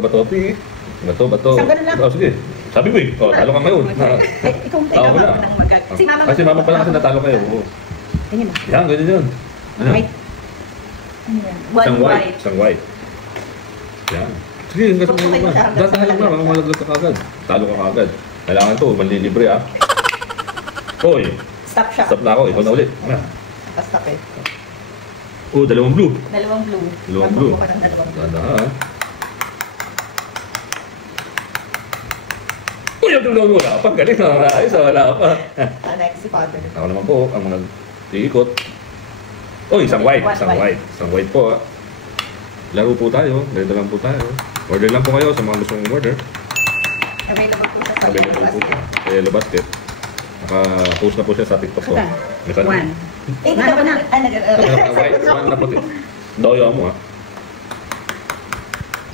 Bato. Isang ganun lang. Oh, sige. Sabi ko eh. Oh, talo ka ngayon. Ikaw Talo ka na. Si mama Kasi mama pala kasi natalo kayo. Oh. Tingin mo. Yan, ganyan yun. Ano? White. Isang white. Yan. Sige, hanggang sa mga naman. Dasahan lang na, malaglag ka kagad. Talo ka kagad. Kailangan to, manlilibre ah. Hoy. Stop siya. Stop na ako, ikaw na ulit. Stop eh. Oh, dalawang blue. Dalawang blue. Dalawang blue. Ka ng dalawang blue. Ganda ha. Uy, ang dalawang wala pa. Galing na. Ayos, wala pa. Next si father. Ako naman po, ang nag-iikot. Oh, isang white. Isang white po. Laro po tayo. Ganito lang po tayo. Order lang po kayo sa mga gusto mong order. Available po siya sa Yellow Basket. Sa Yellow Basket. Naka-post na po siya sa TikTok ko. One. Eh, White. One na po. Doyo mo ha.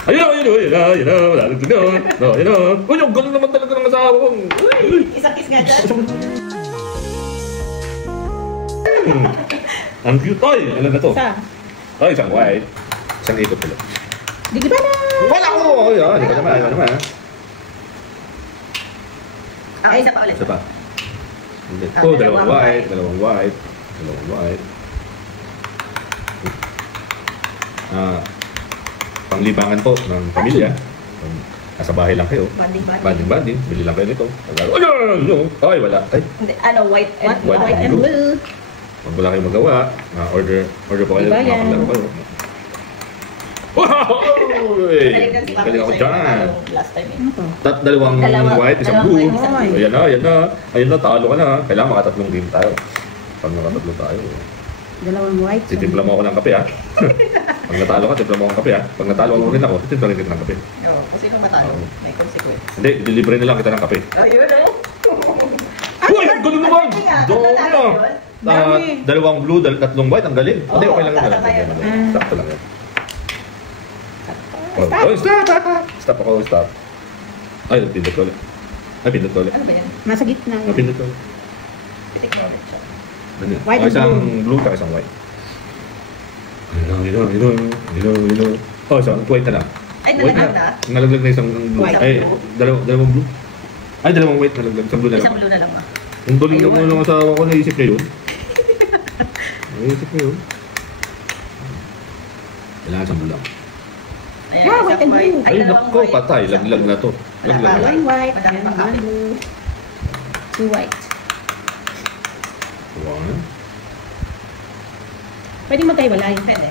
Ayun na. Wala nang tignan. Ayun na. Uy, ang galing naman talaga ng asawa ko. Isang kiss nga dyan. Ang cute. Ay, ilan na to? Isa. Ay, isang white. Isang ikot pala. Di ba na? Wala ko! Ay, di ba naman, Ay, isa pa ulit. Isa pa. Oh, dalawang white. Panglibangan po ng pamilya. Nasa bahay lang kayo. Banding. Bili lang kayo nito. Ay, wala. Ay. White and blue. Pag wala kayong magawa, order po kayo. Makakalaro kayo. Wow! Galing ako dyan. Last time Dalawang white, isang blue. Ayan na, talo ka na. Kailangan makatatlong game tayo. Pag nakatatlo tayo. Dalawang white. Titimpla mo ako ng kape ha. Pag natalo ka, timpla mo ako ng kape ha. Pag natalo ako rin ako, titimpla rin kita ng kape. Oo, kasi kung matalo, may consequence. Hindi, delivery na lang kita ng kape. Ayun o. Uy, ang galing naman! Doon na! Dalawang blue, tatlong white, ang galing. Hindi, okay lang yan. Sakto lang yan. Stop ako. Ay, pindot ko ulit. Ano ba yan? Nasa gitna. Pindot ko ulit. Pitik mo ulit siya. White and isang blue ka, isang white. Oh, isang white na lang. Ay, nalaglag na? Nalaglag na isang blue. Ay, dalawang blue. Ay, dalawang white nalaglag. Isang blue na lang. Isang blue na lang Ang galing naman ng asawa ko, naisip niya yun. Kailangan isang blue lang. White and blue. Ay, naku, patay. Laglag na to. One white and one blue. Two white. One. Pwede magkahiwalay. Pwede.